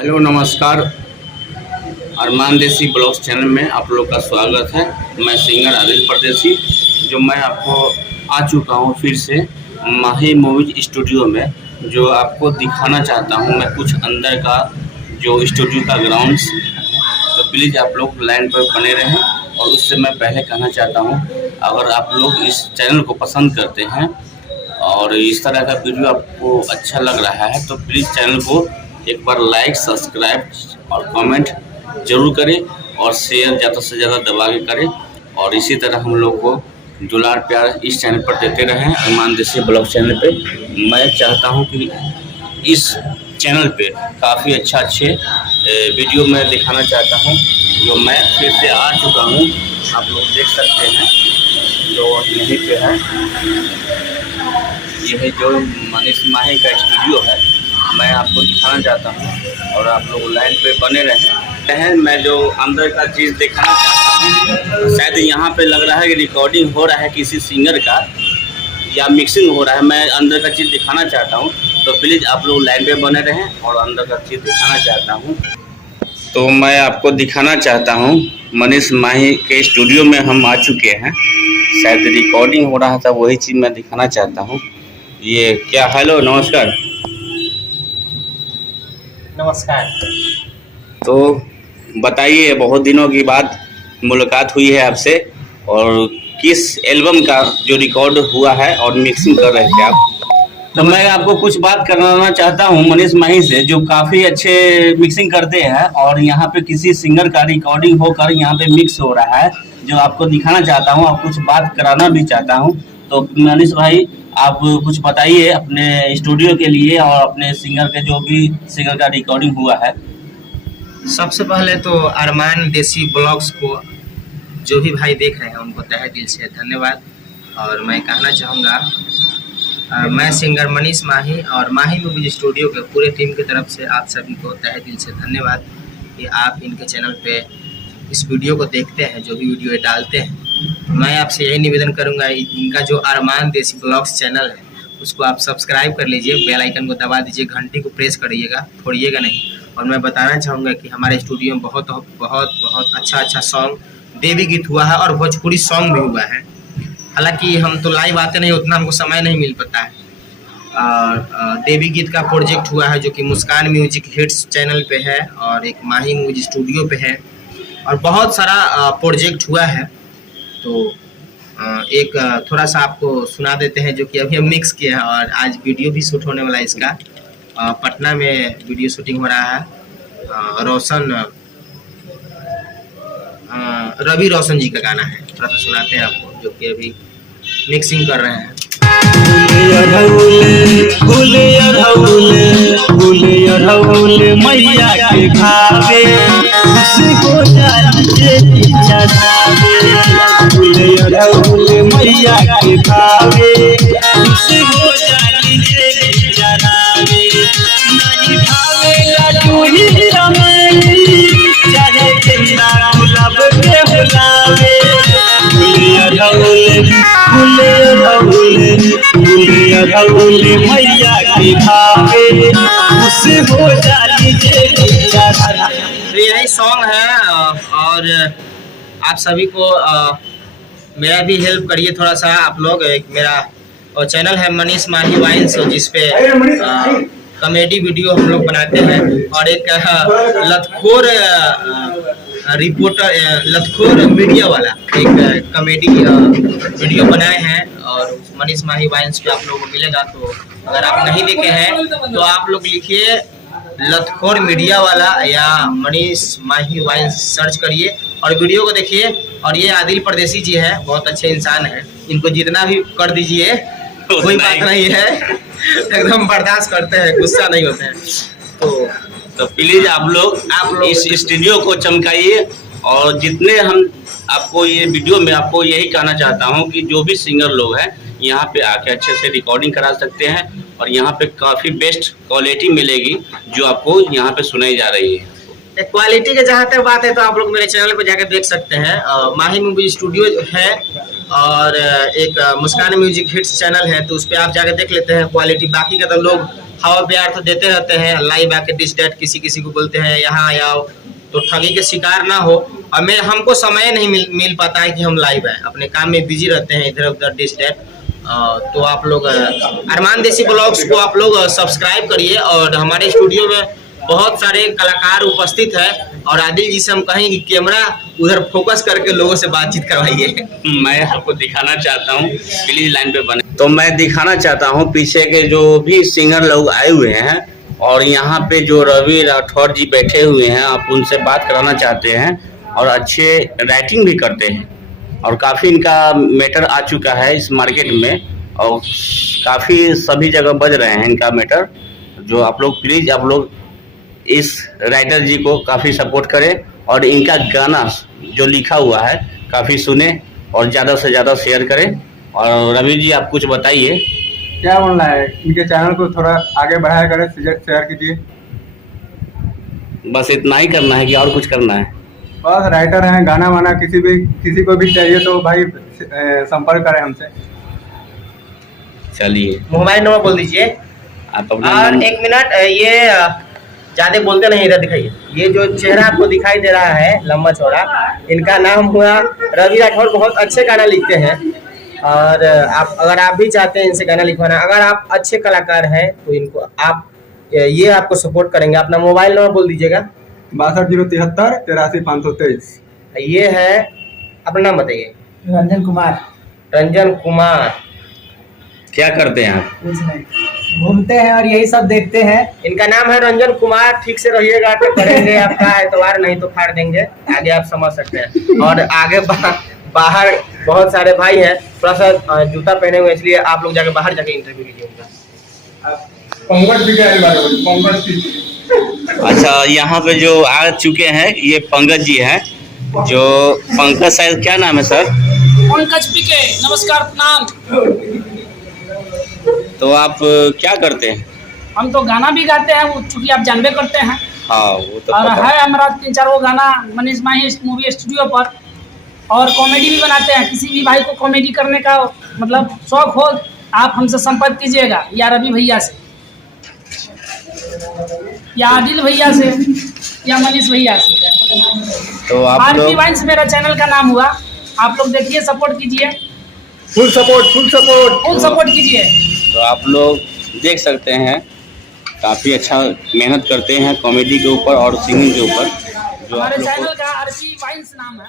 Hello नमस्कार। अरमान देसी blogs channel में आप लोग का स्वागत है। मैं सिंगर आदिल परदेसी, जो मैं आपको आ चुका हूँ फिर से माही मूवीज स्टूडियो में, जो आपको दिखाना चाहता हूँ मैं कुछ अंदर का जो स्टूडियो का ग्राउंड्स। तो प्लीज़ आप लोग लाइन पर बने रहें। और उससे मैं पहले कहना चाहता हूँ, अगर आप लोग इस चैनल को पसंद करते हैं और इस तरह का वीडियो आपको अच्छा लग रहा है तो प्लीज़ चैनल को एक बार लाइक, सब्सक्राइब और कमेंट ज़रूर करें और शेयर ज़्यादा से ज़्यादा दबा के करें। और इसी तरह हम लोग को दुलार प्यार इस चैनल पर देते रहें, अरमान देसी ब्लॉग चैनल पे। मैं चाहता हूं कि इस चैनल पे काफ़ी अच्छे वीडियो मैं दिखाना चाहता हूं, जो मैं फिर से आ चुका हूं। आप लोग देख सकते हैं जो यहीं पे है, यह जो मनीष माही का स्टूडियो है, मैं आपको दिखाना चाहता हूं और आप लोग लाइन पे बने रहें। मैं जो अंदर का चीज़ दिखाना चाहता हूं, शायद यहाँ पे लग रहा है कि रिकॉर्डिंग हो रहा है किसी सिंगर का या मिक्सिंग हो रहा है। मैं अंदर का चीज़ दिखाना चाहता हूं, तो प्लीज़ आप लोग लाइन पे बने रहें और अंदर का चीज़ दिखाना चाहता हूँ। तो मैं आपको दिखाना चाहता हूँ, मनीष माही के स्टूडियो में हम आ चुके हैं। शायद रिकॉर्डिंग हो रहा था, वही चीज़ मैं दिखाना चाहता हूँ। ये क्या, हेलो नमस्कार। नमस्कार। तो बताइए, बहुत दिनों की बाद मुलाकात हुई है आपसे, और किस एल्बम का जो रिकॉर्ड हुआ है और मिक्सिंग कर रहे थे आप। तो मैं आपको कुछ बात करना चाहता हूं मनीष माही से, जो काफ़ी अच्छे मिक्सिंग करते हैं और यहाँ पे किसी सिंगर का रिकॉर्डिंग होकर यहाँ पे मिक्स हो रहा है, जो आपको दिखाना चाहता हूं और कुछ बात कराना भी चाहता हूं। तो मनीष भाई, आप कुछ बताइए अपने स्टूडियो के लिए और अपने सिंगर के, जो भी सिंगर का रिकॉर्डिंग हुआ है। सबसे पहले तो अरमान देसी ब्लॉग्स को जो भी भाई देख रहे हैं उनको तहे दिल से धन्यवाद। और मैं कहना चाहूँगा, मैं सिंगर मनीष माही और माही मूवीज स्टूडियो के पूरे टीम की तरफ से आप सभी को तहे दिल से धन्यवाद कि आप इनके चैनल पे इस वीडियो को देखते हैं, जो भी वीडियो डालते हैं। मैं आपसे यही निवेदन करूँगा, इनका जो अरमान देसी ब्लॉग्स चैनल है उसको आप सब्सक्राइब कर लीजिए, बेल आइकन को दबा दीजिए, घंटी को प्रेस करिएगा, छोड़िएगा नहीं। और मैं बताना चाहूँगा कि हमारे स्टूडियो में बहुत बहुत बहुत अच्छा सॉन्ग देवी गीत हुआ है और भोजपुरी सॉन्ग भी हुआ है। हालांकि हम तो लाइव आते नहीं, उतना हमको समय नहीं मिल पाता है। और देवी गीत का प्रोजेक्ट हुआ है जो कि मुस्कान म्यूजिक हिट्स चैनल पे है और एक माही म्यूजिक स्टूडियो पे है, और बहुत सारा प्रोजेक्ट हुआ है। तो एक थोड़ा सा आपको सुना देते हैं जो कि अभी हम मिक्स किए हैं, और आज वीडियो भी शूट होने वाला है इसका। पटना में वीडियो शूटिंग हो रहा है। रवि रोशन जी का गाना है, थोड़ा सा सुनाते हैं आपको, जो कि अभी मिक्सिंग कर रहे हैं। मैया के भावे उसको जाने इच्छा जावे, मैया के भावे उसको जाने इच्छा जावे, नहीं भावेला तू ही रमणी, चाहे चंदा गुलाब के बुलावे। भूले मैया के भावे उसे हो जानी। तो यही सॉन्ग है, और आप सभी को मेरा भी हेल्प करिए थोड़ा सा आप लोग। एक मेरा चैनल है मनीष माही वाइन्स, जिसपे कॉमेडी वीडियो हम लोग बनाते हैं, और एक लतखोर रिपोर्टर, लतखोर मीडिया वाला एक कॉमेडी वीडियो बनाए हैं, और मनीष माही वाइन्स पे आप लोगों को मिलेगा। तो अगर आप नहीं देखे हैं तो आप लोग लिखिए लतखोर मीडिया वाला या मनीष माही वाइन्स सर्च करिए और वीडियो को देखिए। और ये आदिल परदेसी जी है, बहुत अच्छे इंसान है, इनको जितना भी कर दीजिए कोई बात नहीं है, एकदम बर्दाश्त करते हैं, गुस्सा नहीं होते हैं। तो प्लीज़ आप लोग इस स्टूडियो को चमकाइए। और जितने हम आपको ये वीडियो में आपको यही कहना चाहता हूँ कि जो भी सिंगर लोग हैं यहाँ पे आके अच्छे से रिकॉर्डिंग करा सकते हैं, और यहाँ पे काफ़ी बेस्ट क्वालिटी मिलेगी जो आपको यहाँ पे सुनाई जा रही है। क्वालिटी के जहाँ तक बात है तो आप लोग मेरे चैनल पर जाकर देख सकते हैं। माही मूवी स्टूडियो है और एक मुस्कान म्यूजिक हिट्स चैनल है, तो उस पर आप जाके देख लेते हैं क्वालिटी। बाकी का तो लोग हवा प्यार तो देते रहते हैं, लाइव आके डिस डैट किसी किसी को बोलते हैं यहाँ आओ, तो ठगी के शिकार ना हो। और मैं हमको समय नहीं मिल पाता है कि हम लाइव आए, अपने काम में बिजी रहते हैं इधर उधर डिस डैट। तो आप लोग अरमान देसी ब्लॉग्स को आप लोग सब्सक्राइब करिए, और हमारे स्टूडियो में बहुत सारे कलाकार उपस्थित है, और आदिल जी से हम कहेंगे कि कैमरा उधर फोकस करके लोगों से बातचीत करवाइए। मैं आपको दिखाना चाहता हूँ, प्लीज लाइन पे बने। तो मैं दिखाना चाहता हूँ पीछे के जो भी सिंगर लोग आए हुए हैं, और यहाँ पे जो रवि राठौर जी बैठे हुए हैं, आप उनसे बात कराना चाहते हैं, और अच्छे राइटिंग भी करते हैं, और काफ़ी इनका मैटर आ चुका है इस मार्केट में, और काफ़ी सभी जगह बज रहे हैं इनका मैटर। जो आप लोग प्लीज़ आप लोग इस राइटर जी को काफ़ी सपोर्ट करें, और इनका गाना जो लिखा हुआ है काफ़ी सुने, और ज़्यादा से ज़्यादा शेयर करें। और रवि जी आप कुछ बताइए। क्या बोलना है, इनके चैनल को थोड़ा आगे बढ़ाया करें, शेयर कीजिए। बस इतना ही करना है कि और कुछ करना है? बस राइटर हैं, गाना वाना किसी को भी चाहिए तो भाई संपर्क करें हमसे। चलिए मोबाइल नंबर बोल दीजिए आप अपना। और 1 मिनट, ये ज्यादा बोलते नहीं, इधर दिखाइए। ये जो चेहरा आपको दिखाई दे रहा है लंबा चौड़ा, इनका नाम हुआ रवि राठौर। बहुत अच्छे गाना लिखते हैं, और आप अगर आप भी चाहते हैं इनसे गाना लिखवाना, अगर आप अच्छे कलाकार हैं तो इनको आप ये आपको सपोर्ट करेंगे। अपना मोबाइल नंबर बोल दीजिएगा। 62 073 83 523। ये है, अपना नाम बताइए। रंजन कुमार। रंजन कुमार। क्या करते हैं आप? कुछ नहीं, घूमते हैं और यही सब देखते हैं। इनका नाम है रंजन कुमार। ठीक से रहिएगा तो करेंगे आपका एतवार, नहीं तो फाड़ देंगे, आगे आप समझ सकते हैं। और आगे बाहर बहुत सारे भाई हैं, थोड़ा सा जूता पहने हुए, इसलिए आप लोग जाके बाहर जाके इंटरव्यू लीजिए उनका। पंकज भी क्या पंकज। अच्छा, यहाँ पे जो आ चुके हैं ये पंकज जी हैं। जो पंकज शायद, क्या नाम है सर? पंकज पीके। नमस्कार, प्रणाम। तो आप क्या करते हैं? हम तो गाना भी गाते हैं, वो चूंकि आप जानबे करते हैं। हाँ वो तो और पता है हमारा 3-4 वो गाना मनीष माही मूवी स्टूडियो पर, और कॉमेडी भी बनाते हैं। किसी भी भाई को कॉमेडी करने का मतलब शौक हो, आप हमसे संपर्क कीजिएगा, या रवि भैया से, या आदिल भैया से, या मनीष भैया से। तो आप आरपी लोग वाइन्स मेरा चैनल का नाम हुआ, आप लोग देखिए, सपोर्ट कीजिए, फुल सपोर्ट कीजिए। तो आप लोग देख सकते हैं काफ़ी अच्छा मेहनत करते हैं कॉमेडी के ऊपर और सिंगिंग के ऊपर। जो आप हमारे लोग को चैनल का आरपी वाइन्स नाम है।